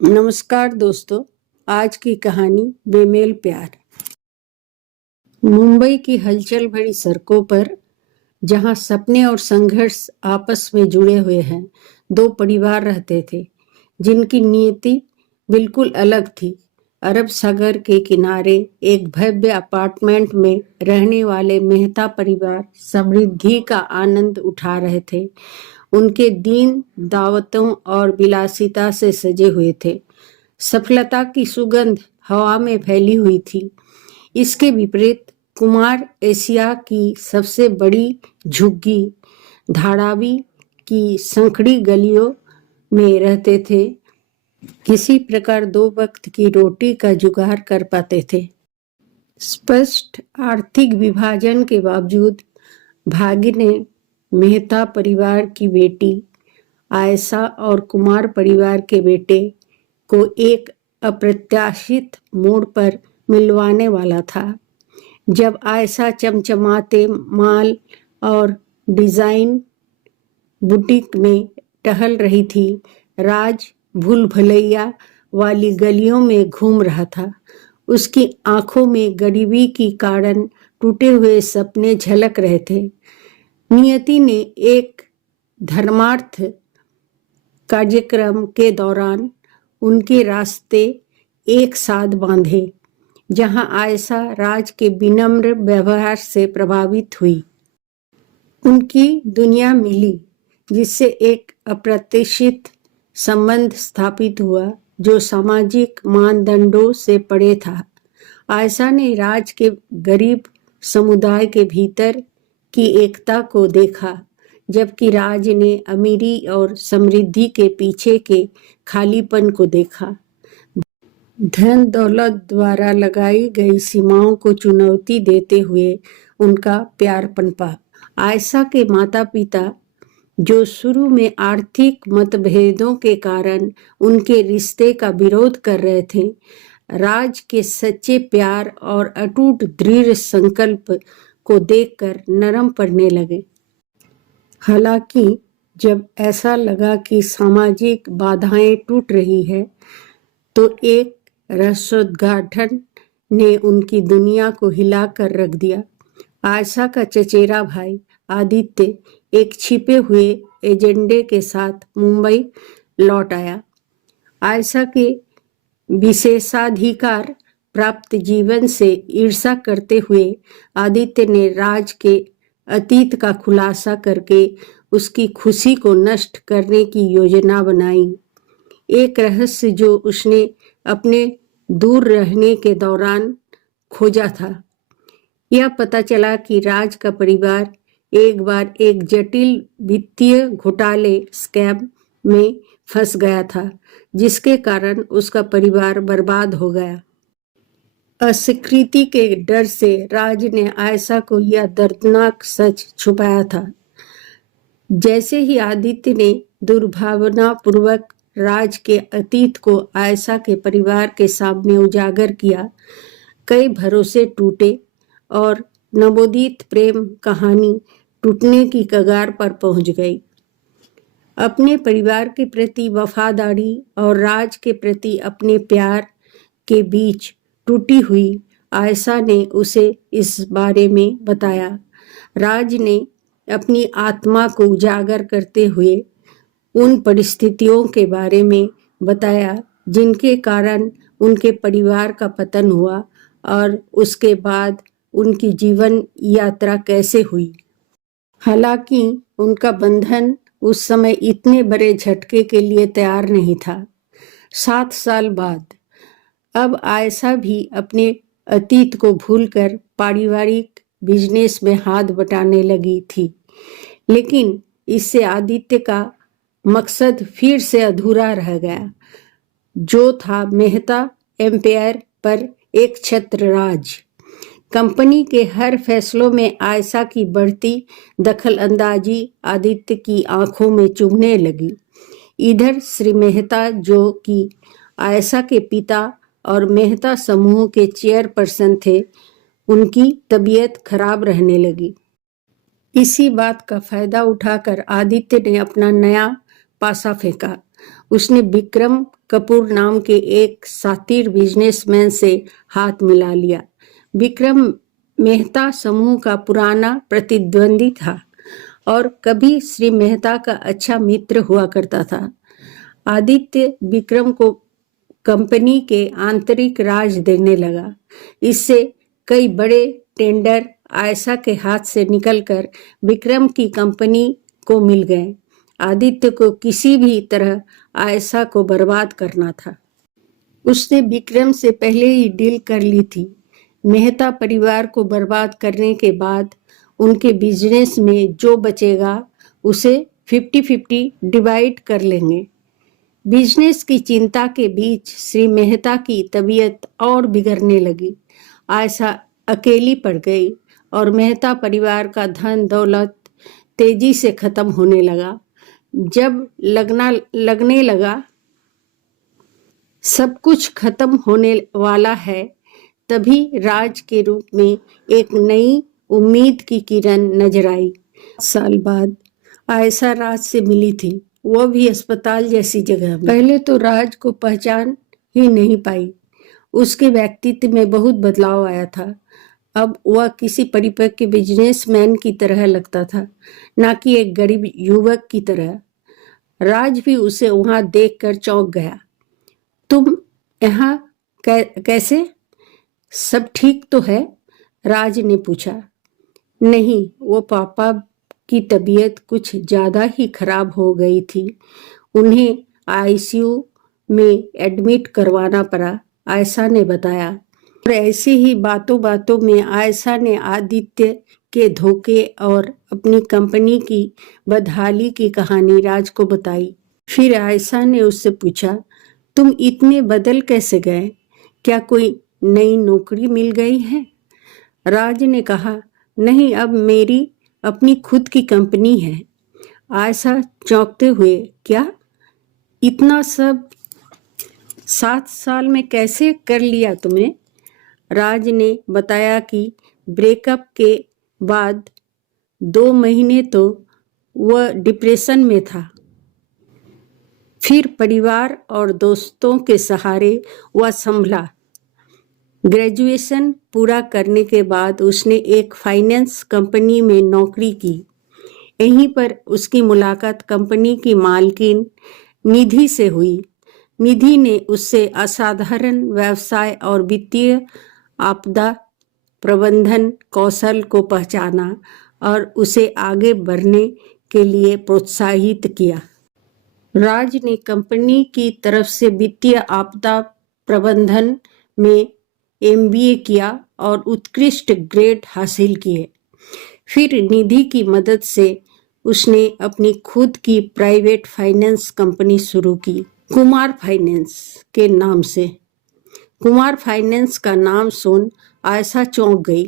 नमस्कार दोस्तों, आज की कहानी बेमेल प्यार। मुंबई की हलचल भरी सड़कों पर जहां सपने और संघर्ष आपस में जुड़े हुए हैं, दो परिवार रहते थे जिनकी नियति बिल्कुल अलग थी। अरब सागर के किनारे एक भव्य अपार्टमेंट में रहने वाले मेहता परिवार समृद्धि का आनंद उठा रहे थे। उनके दिन दावतों और विलासिता से सजे हुए थे। सफलता की सुगंध हवा में फैली हुई थी। इसके विपरीत कुमार एशिया की सबसे बड़ी झुग्गी धारावी की संकड़ी गलियों में रहते थे। किसी प्रकार दो वक्त की रोटी का जुगाड़ कर पाते थे। स्पष्ट आर्थिक विभाजन के बावजूद भाग्य ने मेहता परिवार की बेटी आयशा और कुमार परिवार के बेटे को एक अप्रत्याशित मोड़ पर मिलवाने वाला था। जब आयशा चमचमाते माल और डिजाइन बुटीक में टहल रही थी, राज भूल भुलैया वाली गलियों में घूम रहा था। उसकी आंखों में गरीबी के कारण टूटे हुए सपने झलक रहे थे। नियति ने एक धर्मार्थ कार्यक्रम के दौरान उनके रास्ते एक साथ बांधे, जहां आयशा राज के विनम्र व्यवहार से प्रभावित हुई। उनकी दुनिया मिली, जिससे एक अप्रत्याशित संबंध स्थापित हुआ जो सामाजिक मानदंडों से परे था। आयशा ने राज के गरीब समुदाय के भीतर की एकता को देखा, जबकि राज ने अमीरी और समृद्धि के पीछे के खालीपन को देखा। धन दौलत द्वारा लगाई गई सीमाओं को चुनौती देते हुए उनका प्यार पनपा। आयशा के माता पिता, जो शुरू में आर्थिक मतभेदों के कारण उनके रिश्ते का विरोध कर रहे थे, राज के सच्चे प्यार और अटूट दृढ़ संकल्प को देखकर नरम पड़ने लगे। हालांकि जब ऐसा लगा कि सामाजिक बाधाएं टूट रही है, तो एक रहस्योद्घाटन ने उनकी दुनिया को हिलाकर रख दिया। आयशा का चचेरा भाई आदित्य एक छिपे हुए एजेंडे के साथ मुंबई लौट आया। आयशा के विशेषाधिकार प्राप्त जीवन से ईर्ष्या करते हुए आदित्य ने राज के अतीत का खुलासा करके उसकी खुशी को नष्ट करने की योजना बनाई। एक रहस्य जो उसने अपने दूर रहने के दौरान खोजा था। यह पता चला कि राज का परिवार एक बार एक जटिल वित्तीय घोटाले स्कैम में फंस गया था, जिसके कारण उसका परिवार बर्बाद हो गया। अस्वीकृति के डर से राज ने आयशा को यह दर्दनाक सच छुपाया था। जैसे ही आदित्य ने दुर्भावनापूर्वक राज के अतीत को आयशा के परिवार के सामने उजागर किया, कई भरोसे टूटे और नवोदित प्रेम कहानी टूटने की कगार पर पहुंच गई। अपने परिवार के प्रति वफादारी और राज के प्रति अपने प्यार के बीच टूटी हुई आयशा ने उसे इस बारे में बताया। राज ने अपनी आत्मा को उजागर करते हुए उन परिस्थितियों के बारे में बताया जिनके कारण उनके परिवार का पतन हुआ और उसके बाद उनकी जीवन यात्रा कैसे हुई। हालांकि उनका बंधन उस समय इतने बड़े झटके के लिए तैयार नहीं था। 7 साल बाद अब आयशा भी अपने अतीत को भूलकर पारिवारिक बिजनेस में हाथ बटाने लगी थी, लेकिन इससे आदित्य का मकसद फिर से अधूरा रह गया, जो था मेहता एम्पायर पर एक छत्र राज। कंपनी के हर फैसलों में आयशा की बढ़ती दखल अंदाजी आदित्य की आंखों में चुभने लगी। इधर श्री मेहता, जो कि आयशा के पिता और मेहता समूह के चेयरपर्सन थे, उनकी तबीयत खराब रहने लगी। इसी बात का फायदा उठाकर आदित्य ने अपना नया पासा फेंका। उसने विक्रम कपूर नाम के एक शातिर बिजनेसमैन से हाथ मिला लिया। विक्रम मेहता समूह का पुराना प्रतिद्वंदी था और कभी श्री मेहता का अच्छा मित्र हुआ करता था। आदित्य विक्रम को कंपनी के आंतरिक राज देने लगा। इससे कई बड़े टेंडर आयशा के हाथ से निकलकर विक्रम की कंपनी को मिल गए। आदित्य को किसी भी तरह आयशा को बर्बाद करना था। उसने विक्रम से पहले ही डील कर ली थी। मेहता परिवार को बर्बाद करने के बाद उनके बिजनेस में जो बचेगा उसे 50-50 डिवाइड कर लेंगे। बिजनेस की चिंता के बीच श्री मेहता की तबीयत और बिगड़ने लगी। आयशा अकेली पड़ गई और मेहता परिवार का धन दौलत तेजी से खत्म होने लगा। जब लगने लगा सब कुछ खत्म होने वाला है, तभी राज के रूप में एक नई उम्मीद की किरण नजर आई। 7 साल बाद आयशा राज से मिली थी, वह भी अस्पताल जैसी जगह में। पहले तो राज को पहचान ही नहीं पाई। उसके व्यक्तित्व में बहुत बदलाव आया था। अब वह किसी परिपक्व बिजनेसमैन की तरह लगता था, ना कि एक गरीब युवक की तरह। राज भी उसे वहां देखकर चौंक गया। तुम यहाँ कैसे? सब ठीक तो है? राज ने पूछा। नहीं, वो पापा की तबीयत कुछ ज्यादा ही खराब हो गई थी। उन्हें आईसीयू में एडमिट करवाना पड़ा, आयशा ने बताया। और ऐसी ही बातों बातों में आयशा ने आदित्य के धोखे और अपनी कंपनी की बदहाली की कहानी राज को बताई। फिर आयशा ने उससे पूछा, तुम इतने बदल कैसे गए? क्या कोई नई नौकरी मिल गई है? राज ने कहा, नहीं, अब मेरी अपनी खुद की कंपनी है। आयशा चौंकते हुए, क्या? इतना सब 7 साल में कैसे कर लिया तुमने? राज ने बताया कि ब्रेकअप के बाद 2 महीने तो वह डिप्रेशन में था। फिर परिवार और दोस्तों के सहारे वह संभला। ग्रेजुएशन पूरा करने के बाद उसने एक फाइनेंस कंपनी में नौकरी की। यहीं पर उसकी मुलाकात कंपनी की मालकिन निधि से हुई। निधि ने उससे असाधारण व्यवसाय और वित्तीय आपदा प्रबंधन कौशल को पहचाना और उसे आगे बढ़ने के लिए प्रोत्साहित किया। राज ने कंपनी की तरफ से वित्तीय आपदा प्रबंधन में MBA किया और उत्कृष्ट ग्रेड हासिल किए। फिर निधि की मदद से उसने अपनी खुद की प्राइवेट फाइनेंस कंपनी शुरू की, कुमार फाइनेंस के नाम से। कुमार फाइनेंस का नाम सुन आयशा चौंक गई।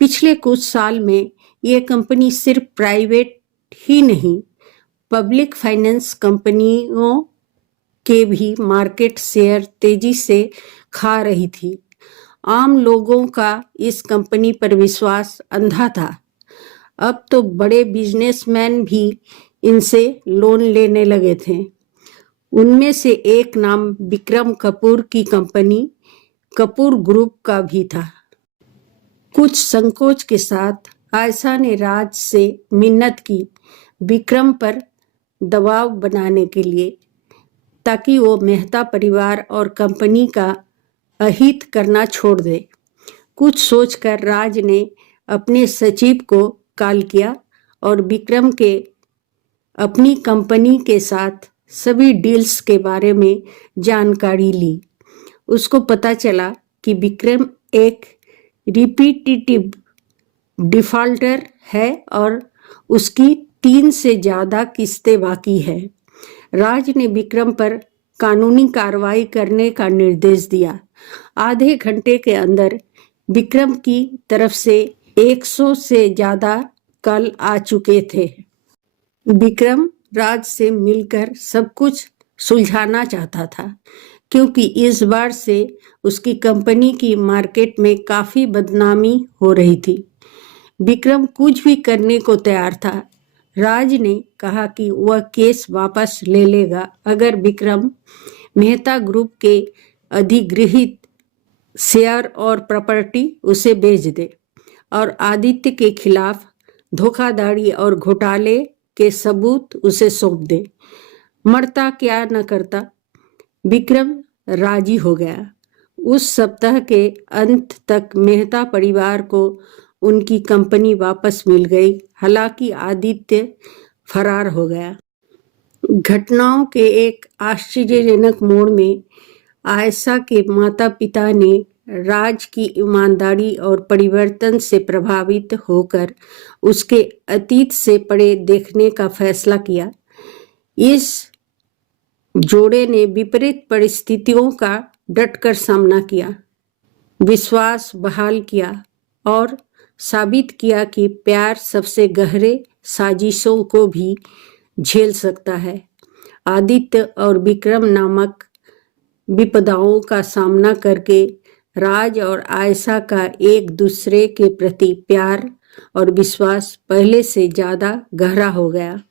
पिछले कुछ साल में ये कंपनी सिर्फ प्राइवेट ही नहीं, पब्लिक फाइनेंस कंपनियों के भी मार्केट शेयर तेजी से खा रही थी। आम लोगों का इस कंपनी पर विश्वास अंधा था। अब तो बड़े बिजनेसमैन भी इनसे लोन लेने लगे थे। उनमें से एक नाम विक्रम कपूर की कंपनी कपूर ग्रुप का भी था। कुछ संकोच के साथ आयशा ने राज से मिन्नत की विक्रम पर दबाव बनाने के लिए, ताकि वो मेहता परिवार और कंपनी का अहित करना छोड़ दे। कुछ सोचकर राज ने अपने सचिव को कॉल किया और विक्रम के अपनी कंपनी के साथ सभी डील्स के बारे में जानकारी ली। उसको पता चला कि विक्रम एक रिपीटेटिव डिफॉल्टर है और उसकी 3 से ज़्यादा किस्तें बाकी है। राज ने विक्रम पर कानूनी कार्रवाई करने का निर्देश दिया। आधे घंटे के अंदर विक्रम की तरफ से 100 से ज़्यादा कॉल आ चुके थे। विक्रम राज से मिलकर सब कुछ सुलझाना चाहता था, क्योंकि इस बार से उसकी कंपनी की मार्केट में काफ़ी बदनामी हो रही थी। विक्रम कुछ भी करने को तैयार था। राज ने कहा कि वह केस वापस ले लेगा अगर विक्रम मेहता ग्रुप के अधिगृहित शेयर और प्रॉपर्टी उसे बेच दे और आदित्य के खिलाफ धोखाधड़ी और घोटाले के सबूत उसे सौंप दे। मरता क्या न करता। विक्रम राजी हो गया। उस सप्ताह के अंत तक मेहता परिवार को उनकी कंपनी वापस मिल गई। हालांकि आदित्य फरार हो गया। घटनाओं के एक आश्चर्यजनक मोड़ में आयशा के माता पिता ने राज की ईमानदारी और परिवर्तन से प्रभावित होकर उसके अतीत से परे देखने का फैसला किया। इस जोड़े ने विपरीत परिस्थितियों का डटकर सामना किया, विश्वास बहाल किया और साबित किया कि प्यार सबसे गहरे साजिशों को भी झेल सकता है। आदित्य और विक्रम नामक विपदाओं का सामना करके राज और आयशा का एक दूसरे के प्रति प्यार और विश्वास पहले से ज्यादा गहरा हो गया।